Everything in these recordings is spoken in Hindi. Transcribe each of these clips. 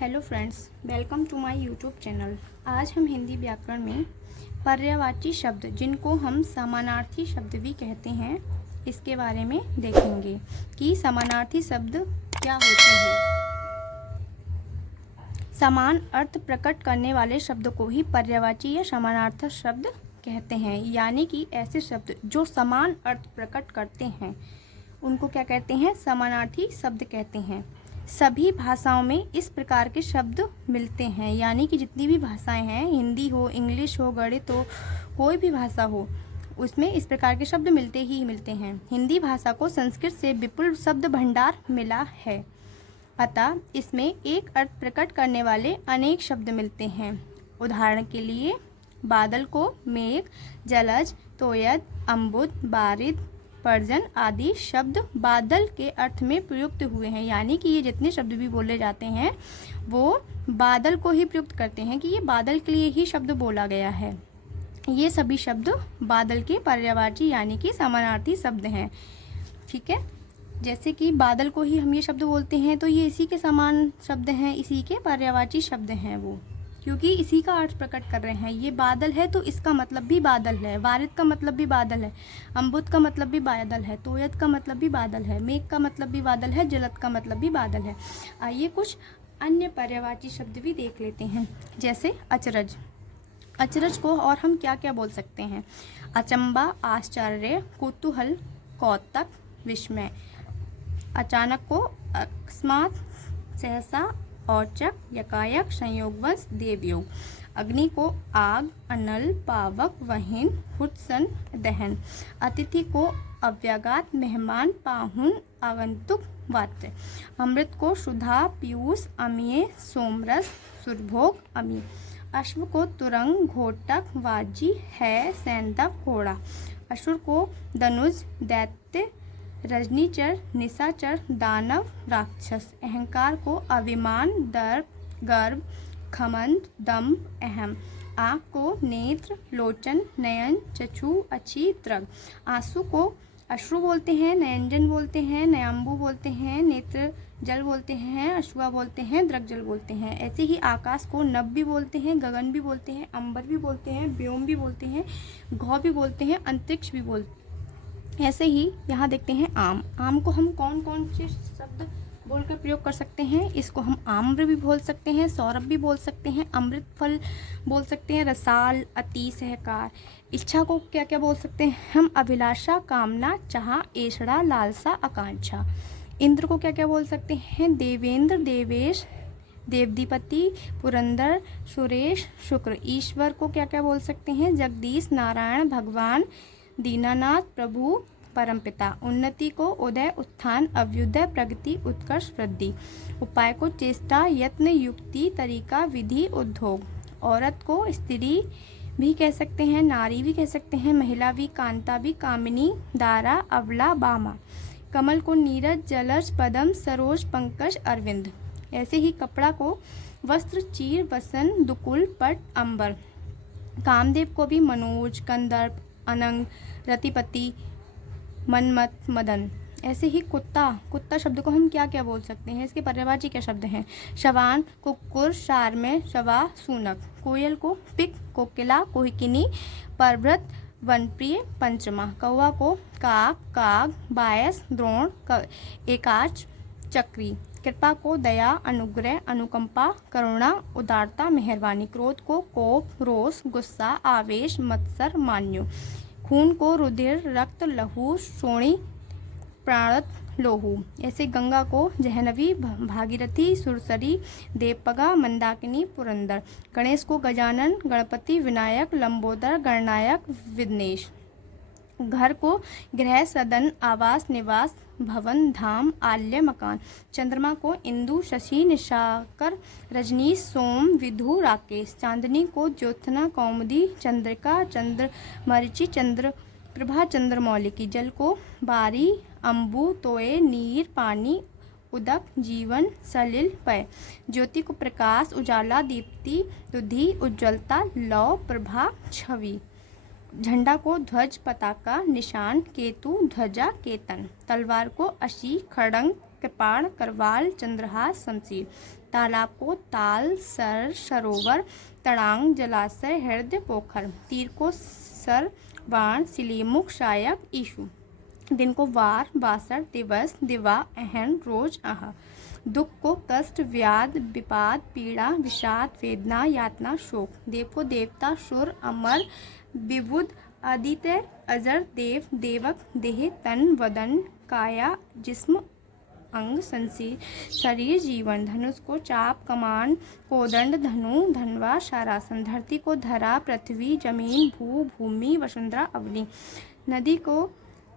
Hello friends, welcome to my YouTube channel. आज हम हिंदी व्याकरण में पर्यायवाची शब्द, जिनको हम समानार्थी शब्द भी कहते हैं, इसके बारे में देखेंगे कि समानार्थी शब्द क्या होते हैं। समान अर्थ प्रकट करने वाले शब्द को ही पर्यायवाची या समानार्थक शब्द कहते हैं। यानी कि ऐसे शब्द जो समान अर्थ प्रकट करते हैं उनको क्या कहते हैं? समानार्थी शब्द कहते हैं। सभी भाषाओं में इस प्रकार के शब्द मिलते हैं। यानी कि जितनी भी भाषाएं हैं, हिंदी हो, इंग्लिश हो, गणित हो, कोई भी भाषा हो, उसमें इस प्रकार के शब्द मिलते ही मिलते हैं। हिंदी भाषा को संस्कृत से विपुल शब्द भंडार मिला है, अतः इसमें एक अर्थ प्रकट करने वाले अनेक शब्द मिलते हैं। उदाहरण के लिए बादल को मेघ, जलज, तोयद, अम्बुद, बारिद, पर्जन आदि शब्द बादल के अर्थ में प्रयुक्त हुए हैं। यानी कि ये जितने शब्द भी बोले जाते हैं वो बादल को ही प्रयुक्त करते हैं कि ये बादल के लिए ही शब्द बोला गया है। ये सभी शब्द बादल के पर्यायवाची यानी कि समानार्थी शब्द हैं। ठीक है, जैसे कि बादल को ही हम ये शब्द बोलते हैं तो ये इसी के समान शब्द हैं, इसी के पर्यायवाची शब्द हैं वो, क्योंकि इसी का अर्थ प्रकट कर रहे हैं। ये बादल है तो इसका मतलब भी बादल है, बारिद का मतलब भी बादल है, अम्बुद का मतलब भी बादल है, तोयद का मतलब भी बादल है, मेघ का मतलब भी बादल है, जलद का मतलब भी बादल है। आइए कुछ अन्य पर्यायवाची शब्द भी देख लेते हैं, जैसे अचरज। अचरज को और हम क्या क्या बोल सकते हैं? अचंबा, आश्चर्य, कुतूहल, कौतक, विस्मय। अचानक को अकस्मात, सहसा, औचक, यकायक, संयोगवश, देवयोग। अग्नि को आग, अनल, पावक, वहीन, हुत्सन, दहन। अतिथि को अव्यागात, मेहमान, पाहुन, आगंतुक, वात्र। अमृत को सुधा, पीयूष, अमीय, सोमरस, सुरभोग, अमी। अश्व को तुरंग, घोटक, वाजी, है, सैंधव, घोड़ा। असुर को दनुज, दैत्य, रजनीचर, निशाचर, दानव, राक्षस। अहंकार को अभिमान, दर्प, गर्व, घमंड, दम्भ, अहम। आँख को नेत्र, लोचन, नयन, चक्षु, अच्छी, दृग। आंसू को अश्रु बोलते हैं, नयनजन बोलते हैं, नयम्बु बोलते हैं, नेत्र जल बोलते हैं, अश्वा बोलते हैं, दृग जल बोलते हैं। ऐसे ही आकाश को नभ भी बोलते हैं, गगन भी बोलते हैं, अंबर भी बोलते हैं, व्योम भी बोलते हैं, घौ भी बोलते हैं, अंतरिक्ष भी बोलते हैं। ऐसे ही यहाँ देखते हैं आम। आम को हम कौन कौन से शब्द बोलकर प्रयोग कर सकते हैं? इसको हम आम्र भी बोल सकते हैं, सौरभ भी बोल सकते हैं, अमृत फल बोल सकते हैं, रसाल, अति, सहकार। इच्छा को क्या क्या बोल सकते हैं हम? अभिलाषा, कामना, चाह, ऐषणा, लालसा, आकांक्षा। इंद्र को क्या क्या बोल सकते हैं? देवेंद्र, देवेश, देवदीपति, पुरंदर, सुरेश, शुक्र। ईश्वर को क्या क्या बोल सकते हैं? जगदीश, नारायण, भगवान, दीनानाथ, प्रभु, परमपिता। उन्नति को उदय, उत्थान, अभ्युदय, प्रगति, उत्कर्ष, वृद्धि। उपाय को चेष्टा, यत्न, युक्ति, तरीका, विधि, उद्योग। औरत को स्त्री भी कह सकते हैं, नारी भी कह सकते हैं, महिला भी, कांता भी, कामिनी, दारा, अबला, बामा। कमल को नीरज, जलज, पदम, सरोज, पंकज, अरविंद। ऐसे ही कपड़ा को वस्त्र, चीर, वसन, दुकुल, पट, अंबर। कामदेव को भी मनोज, कंदर्प, अनंग, रतिपति, मनमत, मदन। ऐसे ही कुत्ता शब्द को हम क्या क्या बोल सकते हैं? इसके पर्यायवाची क्या शब्द हैं? शवान, कुक्कुर, शार्मय, शवा, सूनक। कोयल को पिक, कोकिला, कोहिकिनी, परव्रत, वनप्रिय, पंचमा। कौवा को काक, काग, बायस, द्रोण, एकाच, चक्री। कृपा को दया, अनुग्रह, अनुकंपा, करुणा, उदारता, मेहरबानी। क्रोध को कोप, रोष, गुस्सा, आवेश, मत्सर, मान्यो। खून को रुधिर, रक्त, लहू, सोणी, प्राणत, लोहू। ऐसे गंगा को जहनवी, भागीरथी, सुरसरी, देवपगा, मंदाकिनी, पुरंदर। गणेश को गजानन, गणपति, विनायक, लंबोदर, गणनायक, विघ्नेश। घर को गृह, सदन, आवास, निवास, भवन, धाम, आल्य, मकान। चंद्रमा को इंदु, शशि, निशाकर, रजनी, सोम, विधु, राकेश। चांदनी को ज्योत्सना, कौमुदी, चंद्रिका, चंद्रमरीचि, चंद्र प्रभा, चंद्रमौलिकी। जल को बारी, अम्बु, तोय, नीर, पानी, उदक, जीवन, सलिल, पय। ज्योति को प्रकाश, उजाला, दीप्ति, दुधि, उज्ज्वलता, लौ, प्रभा, छवि। झंडा को ध्वज, पताका, निशान, केतु, ध्वजा, केतन। तलवार को अशी, खड़ंग, कृपाण, करवाल, चंद्रहास, शमशीर। तालाब को ताल, सर, सरोवर, तड़ांग, जलाशय, हृदय, पोखर। तीर को सर, बाण, सिलीमुख, शायक, ईशु। दिन को वार, बासर, दिवस, दिवा, अहन, रोज, आह। दुख को कष्ट, व्याध, विपाद, पीड़ा, विषाद, वेदना, यातना, शोक। देव को देवता, सुर, अमर, विबुध, आदित्य, अजर, देव, देवक, देह, तन, वदन, काया, जिस्म, अंग, शरीर, जीवन। धनुष को चाप, कमान, कोदंड, धनु, धनवा, शारासन। धरती को धरा, पृथ्वी, जमीन, भू, भूमि, वसुंधरा, अवनी। नदी को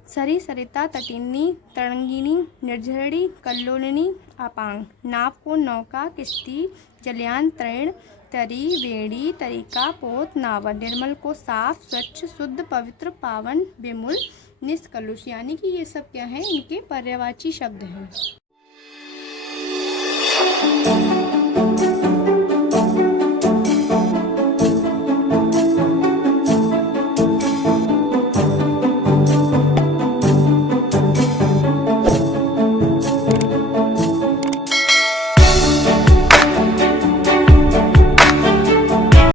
सरी, सरिता, तटिनी, तरंगिनी, निर्झरिणी, कल्लोलिनी, अपांग। नाव को नौका, किश्ती, जलयान, तैण, तरी, वेणी, तरिका, पोत, नावर। निर्मल को साफ, स्वच्छ, शुद्ध, पवित्र, पावन, विमूल, निष्कलुष। यानी कि ये सब क्या है, इनके पर्यायवाची शब्द हैं।